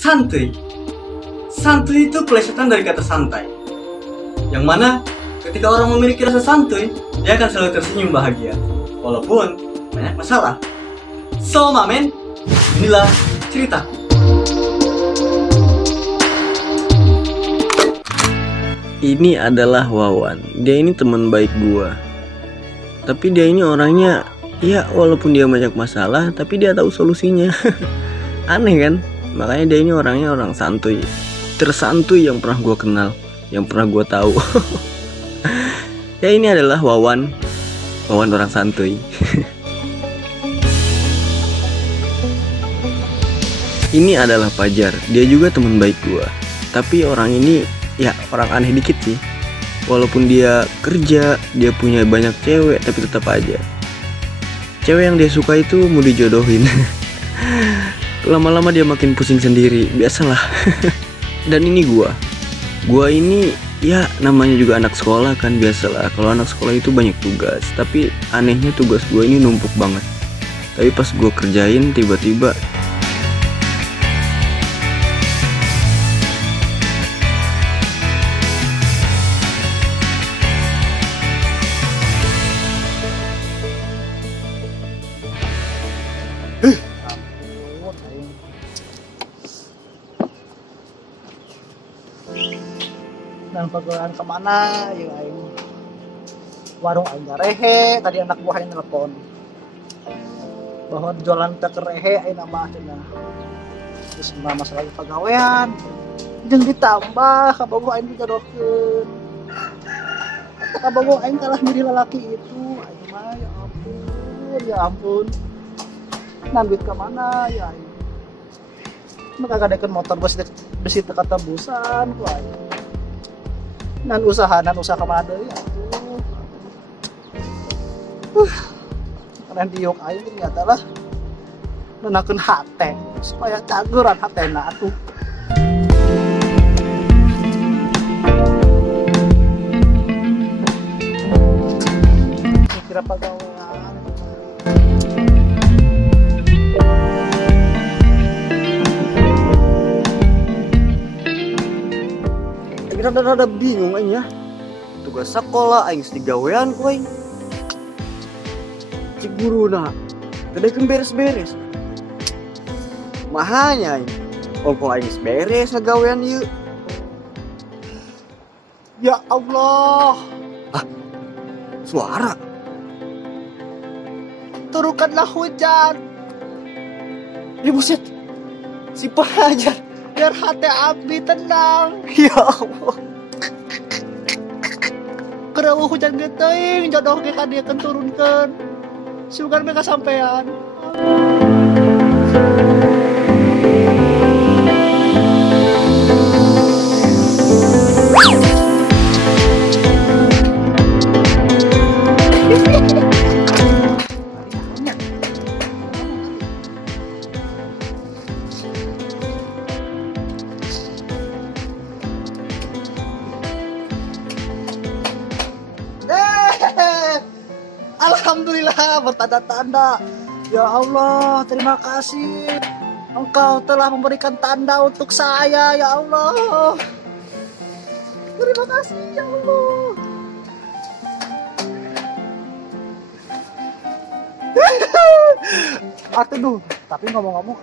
Santuy. Santuy itu plesetan dari kata santai. Yang mana ketika orang memiliki rasa santuy, dia akan selalu tersenyum bahagia, walaupun banyak masalah. So, mamen, inilah ceritaku. Ini adalah Wawan. Dia ini teman baik gua. Tapi dia ini orangnya, ya walaupun dia banyak masalah, tapi dia tahu solusinya. Aneh kan? Makanya dia ini orangnya orang santuy, tersantuy yang pernah gua kenal, yang pernah gua tahu. Ya ini adalah Wawan. Wawan orang santuy. Ini adalah Pajar. Dia juga teman baik gua. Tapi orang ini ya orang aneh dikit sih. Walaupun dia kerja, dia punya banyak cewek, tapi tetap aja cewek yang dia suka itu mau dijodohin. Lama-lama dia makin pusing sendiri, biasalah. Dan ini gua ini ya namanya juga anak sekolah kan, biasalah. Kalau anak sekolah itu banyak tugas, tapi anehnya tugas gua ini numpuk banget. Tapi pas gua kerjain tiba-tiba dan pergaulan kemana ya aing warung aing rehe. Tadi anak buah yang telepon bahwa jualan teh rehe aing nama cenah terus masalah pegawaian jeung ditambah kabogoh aing dijodohkeun kabogoh aing kalah milih lalaki itu aing mah ya ampun nan duit ke mana ya aing maka gadekeun motor besi teu katembusan ku aing nan usaha kemana deui atuh. Karena diuk aing ternyata lah neunakeun hate supaya cageran hatena atuh. Kira pegawaian rada bingung aing ya. Tugas sekolah aing digawean ku aing. Cik guruna gadekeun beres-beres. Mahanya aing. Ongko aing beres ngagawean ieu. Ya Allah. Ah. Suara. Turunkanlah hujan. Ya buset. Si Pajar biar hati abdi tenang. Ya Allah. Kereueuh hujan geteuing jodoh ge ka dieu turunkeun. Sugan mereka sampean. Alhamdulillah bertanda-tanda. Ya Allah, terima kasih. Engkau telah memberikan tanda untuk saya, ya Allah. Terima kasih, ya Allah. Aduh, tapi ngomong-ngomong,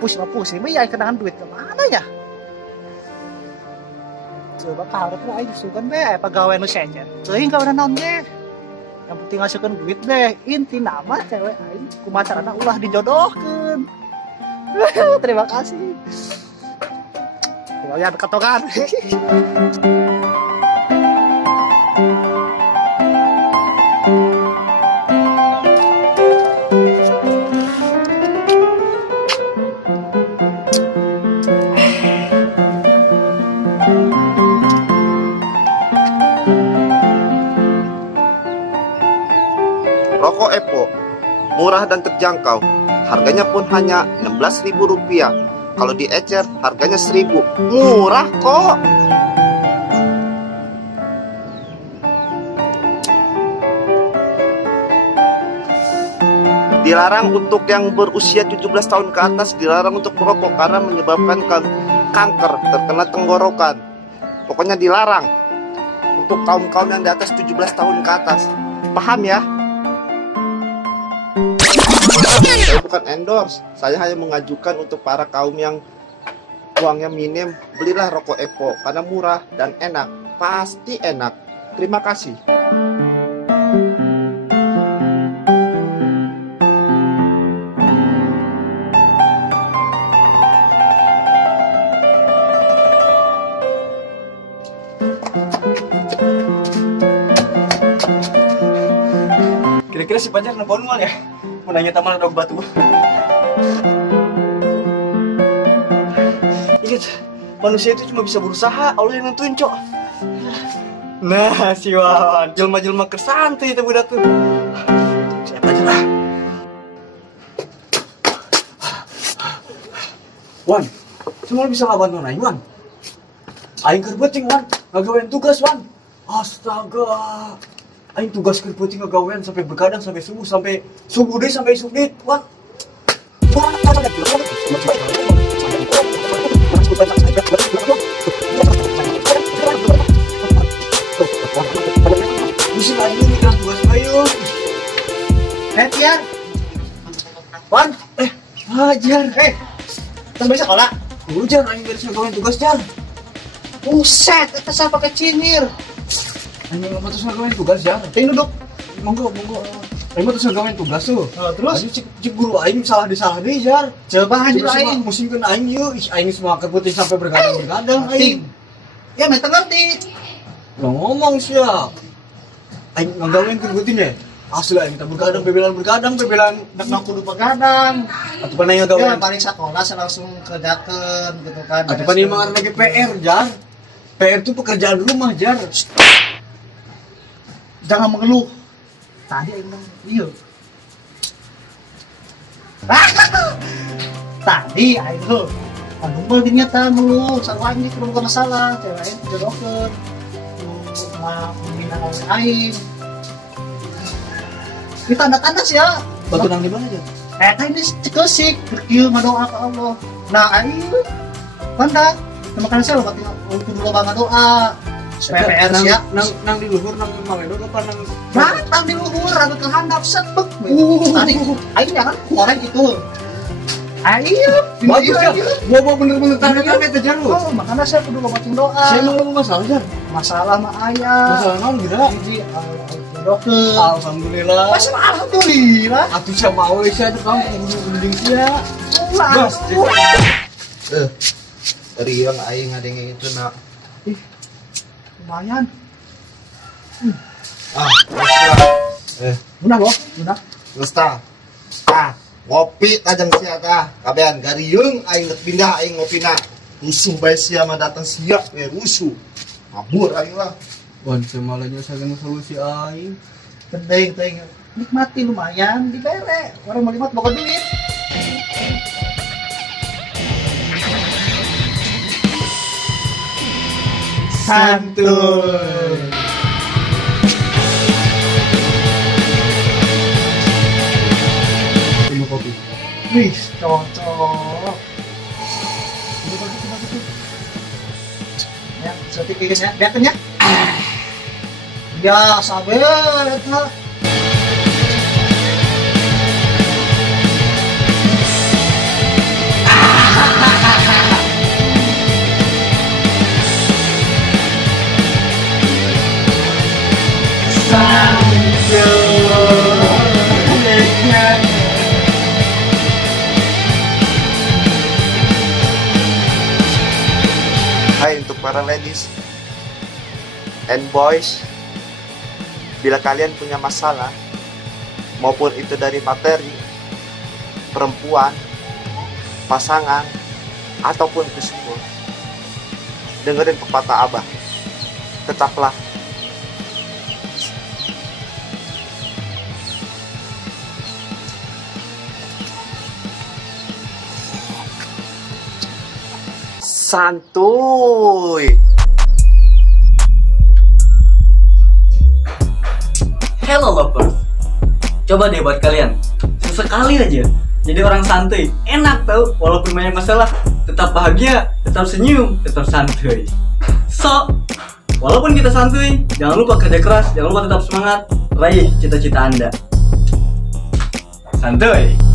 pusing ya kenangan duit kemana ya? Coba karet lah, ayo sugan be, pegawai nu sejen. Ceuing ka udah naon ge. Yang penting ngasihkan duit deh. Inti nama cewek aing kumacarana ulah dijodohkeun. Terima kasih. Lumayan katokan. Rokok Epo, murah dan terjangkau. Harganya pun hanya Rp16.000. Kalau di ecer harganya 1.000. Murah kok. Di Dilarang untuk yang berusia 17 tahun ke atas, dilarang untuk merokok karena menyebabkan kanker, terkena tenggorokan. Pokoknya dilarang untuk kaum-kaum yang di atas 17 tahun ke atas. Paham ya? Saya bukan endorse, saya hanya mengajukan untuk para kaum yang uangnya minim, belilah rokok Epo karena murah dan enak. Pasti enak. Terima kasih. Kira-kira si Pajar nelfon mal ya? Mau nanya taman ada batu. Ingat, manusia itu cuma bisa berusaha, Allah yang nentuin, Cok. Nah, si Wawan, jelma-jelma kesantai itu budak tuh. Siapa aja lah. Wan, cuma bisa nggak bantu Aing, Wan? Aing kerbeting, Wan. Ngagawain tugas, Wan. Astaga. Aing tugas kerbeting ngagawain sampai berkadang, sampai subuh deh, sampai sugit, Wan. Wan, apa lagi? Bisa lagi nih kan tugas bayu. Tiar. Wan, Hajar. terus bisa sekolah. Hujan Aing beres ngagawain tugas, Jar. Buset, itu saya pakai cinir. Aing nggak terus ngagawain tugas, Jar. Ting duduk. Monggo. Aing terus ngagawain tugas tuh. Terus? Aing cek guru Aing salah deh, Jar. Coba anjir Aing. Musim kan Aing yuk. Aing semua keputing sampai bergadang-gadang Aing. Ya, meta ngerti. Lo ngomong siap. Aing ngagawain keputing ya. Asli Aing kita bergadang, Nak kudu begadang. atau pan Aing Ya, ngagawain. paling sekolah saya langsung kerjakan gitu kan. Atau pan Aing mangan lagi PR, Jar. PR itu pekerjaan rumah, Jar. Jangan mengeluh. Tadi Aing bilang, iya. Tadi Aing tuh aduh mal ternyata mengeluh, sarwa ini belum bukan masalah. Cewek Aing jodohkeun. Mah menghina Aing. Kita tanda-tanda sih ya. Batu nang di mana, Jar? Ini cekesik, berkieu ngadoa ke Allah. Nah, Aing pandang. Makanya saya lupa kudu loba ngadoa. Supaya PR Nang- ya. Nang di luhur nang Maledo apa nang Batang di luhur, ada kehandap sebek. Tadi, Aing jangan orang itu. Aing, bagus, Jar. Gua bener-bener tanda-tanda itu, Jar. Lu. Oh, makanya saya kudu loba doa. Saya emang ngomong masalah, Jar. Masalah mah ayah. Masalah naon gila? Jadi, jodohkeun. Alhamdulillah. Masa alhamdulillah. Atuh siapa we sia teh kamu gunung sia. Gas. Dari yang aing ngadenge itu nak. Lumayan. Munah loh, munah. Geus tah. Ngopi tajang sia tah. Kabean garieung aing geus pindah aing ngopina. Rusuh bae sia mah datang sia we rusuh. Mabur aing lah. Wan semalanya sagan solusi aing. Teng. Nikmati lumayan, dibere. Orang mau nikmat boga duit. Santuy. Minum kopi. Wih, cocok. Ya, seperti kayak gini ya. Lihatin ya. Ya, sabar, eta. Hai untuk para ladies and boys, bila kalian punya masalah, maupun itu dari materi, perempuan, pasangan, ataupun psikol, dengerin pepatah Abah. Tetaplah santuy. Hello lovers. Coba deh buat kalian. sesekali aja jadi orang santuy, enak tau. Walaupun banyak masalah, tetap bahagia, tetap senyum, tetap santuy. So, walaupun kita santuy, jangan lupa kerja keras, jangan lupa tetap semangat, raih cita-cita Anda. Santuy.